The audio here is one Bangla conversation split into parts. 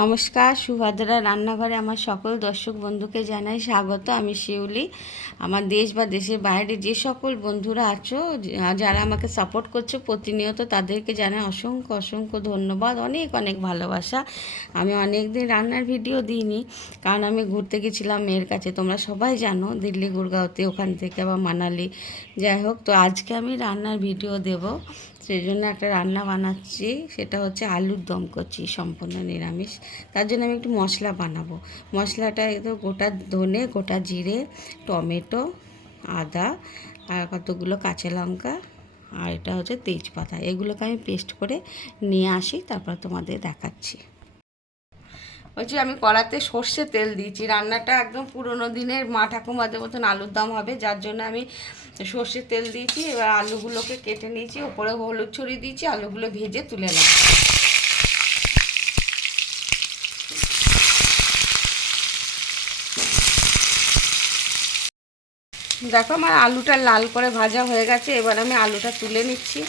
নমস্কার, সুভদ্রা রান্নাঘরে আমার সকল দর্শক বন্ধুকে জানাই স্বাগত। আমি শিউলি। আমার দেশ বা দেশের বাইরে যে সকল বন্ধুরা আছো, যারা আমাকে সাপোর্ট করছ প্রতিনিয়ত, তাদেরকে জানাই অসংখ্য অসংখ্য ধন্যবাদ। অনেক অনেক ভালোবাসা। আমি অনেক দিন রান্নার ভিডিও দিইনি, কারণ আমি ঘুরতে গেছিলাম মেয়ের কাছে। তোমরা সবাই জানো, দিল্লি, গুরগাঁওতে, ওখান থেকে আবার মানালি। যাই হোক, তো আজকে আমি রান্নার ভিডিও দেব। সেই জন্য একটা রান্না বানাচ্ছি, সেটা হচ্ছে আলুর দম করছি সম্পূর্ণ নিরামিষ। তার জন্য আমি একটু মশলা বানাবো। মশলাটা একদম গোটা ধনে, গোটা জিরে, টমেটো, আদা, আর কতগুলো কাঁচা লঙ্কা, আর এটা হচ্ছে তেজপাতা। এগুলোকে আমি পেস্ট করে নিয়ে আসি, তারপর তোমাদের দেখাচ্ছি। বলছি, আমি কড়াতে সর্ষে তেল দিয়েছি। রান্নাটা একদম পুরোনো দিনের মা ঠাকুমাদের মতন আলুর দম হবে। যার জন্য আমি সর্ষের তেল দিয়েছি। এবার আলুগুলোকে কেটে নিয়েছি। ওপরে হলুদ ছড়িয়ে দিয়েছি। আলুগুলো ভেজে তুলে নেব। দেখো, আমার আলুটা লাল করে ভাজা হয়ে গেছে। এবার আমি আলুটা তুলে নিচ্ছি।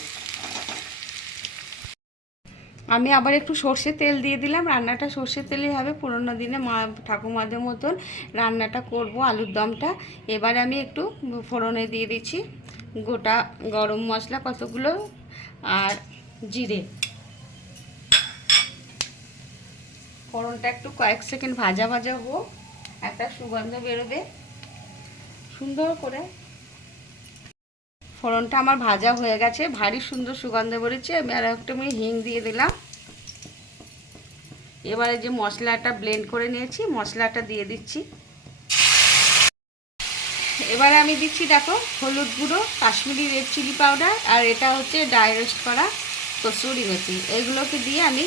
আমি আবার একটু সর্ষে তেল দিয়ে দিলাম। রান্নাটা সর্ষে তেলেই হবে। পুরোনো দিনে মা, ঠাকুমাদের মতন রান্নাটা করব, আলুর দমটা। এবার আমি একটু ফোড়নে দিয়ে দিচ্ছি গোটা গরম মশলা কতগুলো আর জিরে। ফোড়নটা একটু কয়েক সেকেন্ড ভাজা ভাজা হোক, একটা সুগন্ধ বেরোবে। সুন্দর করে ফোড়নটা আমার ভাজা হয়ে গেছে। ভারী সুন্দর সুগন্ধ বেরোচ্ছে আমি আর একটু আমি হিং দিয়ে দিলাম। এবারে যে মশলাটা ব্লেন্ড করে নিয়েছি, মশলাটা দিয়ে দিচ্ছি। এবারে আমি দিচ্ছি দেখো হলুদ গুঁড়ো, কাশ্মীরি রেড চিলি পাউডার আর এটা হচ্ছে ড্রাই রোস্ট করা কসুরি মেথি। এগুলোকে দিয়ে আমি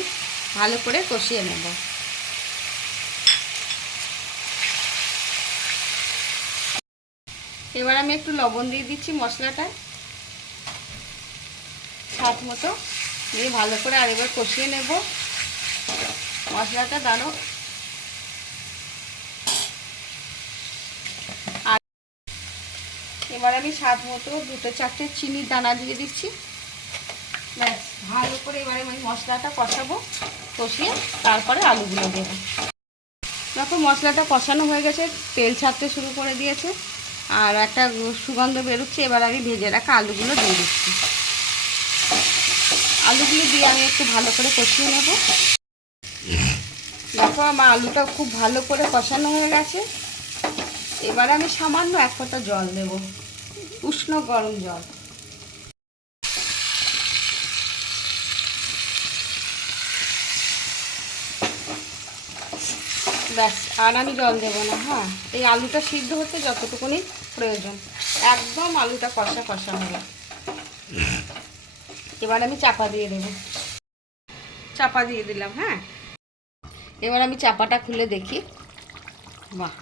ভালো করে কষিয়ে নেব। এবার আমি একটু লবণ দিয়ে দিচ্ছি মশলাটায়। স্বাদ মতো দিয়ে ভালো করে আরেকবার কষিয়ে নেব। মশলাটা দাঁড়ো আর এবার আমি স্বাদ মতো দুটো চারটে চিনির দানা দিয়ে দিচ্ছি। ব্যাস, ভালো করে এবারে আমি মশলাটা কষাবো, কষিয়ে তারপরে আলুগুলো দেবো। দেখো, মশলাটা কষানো হয়ে গেছে, তেল ছাড়তে শুরু করে দিয়েছে। আর একটা সুগন্ধ বেরোচ্ছে, এবার আমি ভেজে রাখা আলুগুলো দিয়ে দিচ্ছি। আলুগুলো দিয়ে আমি একটু ভালো করে কষিয়ে নেব। দেখো, আমার আলুটা খুব ভালো করে কষানো হয়ে গেছে। এবার আমি সামান্য এক ফোঁটা জল দেব, উষ্ণ গরম জল। ব্যাস, আর আমি জল দেবো না হ্যাঁ? এই আলুটা সিদ্ধ হতে যতটুকুনি প্রয়োজন। একদম আলুটা কষা কষা হবে। এবার আমি চাপা দিয়ে দেবো। চাপা দিয়ে দিলাম হ্যাঁ? এবার আমি চাপাটা খুলে দেখি। বাহ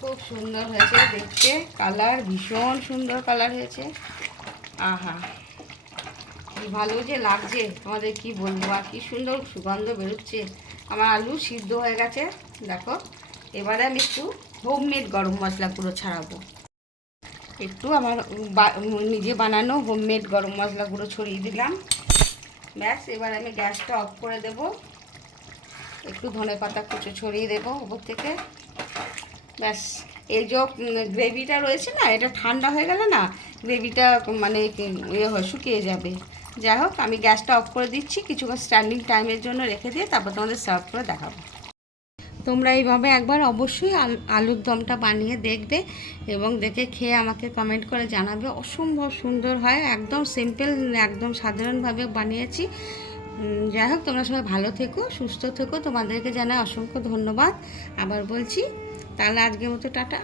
খুব সুন্দর হয়েছে দেখতে। কালার ভীষণ সুন্দর কালার হয়েছে। আহা কি ভালো যে লাগছে। তোমাদের কি বলব আর কি সুন্দর সুগন্ধ বেরোচ্ছে। আমার আলু সিদ্ধ হয়ে গেছে দেখো। এবারে আমি একটু হোমমেড গরম মশলা গুঁড়ো ছাড়াবো। একটু আমার নিজে বানানো হোমমেড গরম মশলা গুঁড়ো ছড়িয়ে দিলাম। ব্যাস, এবার আমি গ্যাসটা অফ করে দেব। একটু ধনে পাতা কুচো ছড়িয়ে দেবো উপর থেকে। ব্যাস, এই যে গ্রেভিটা রয়েছে না, এটা ঠান্ডা হয়ে গেলে না, গ্রেভিটা মানে ইয়ে হয় শুকিয়ে যাবে। যাই হোক, আমি গ্যাসটা অফ করে দিচ্ছি, কিছুক্ষণ স্ট্যান্ডিং টাইমের জন্য রেখে দিয়ে তারপর তোমাদের সার্ভ করে দেখাবো। তোমরা এইভাবে একবার অবশ্যই আল- আলুর দমটা বানিয়ে দেখবে এবং দেখে খেয়ে আমাকে কমেন্ট করে জানাবে। অসম্ভব সুন্দর হয়, একদম সিম্পল একদম সাধারণভাবে বানিয়েছি। যাই হোক, তোমরা সবাই ভালো থেকো, সুস্থ থেকো। তোমাদেরকে জানাই অসংখ্য ধন্যবাদ। আবার বলছি, তাহলে আজকের মতো টাটা।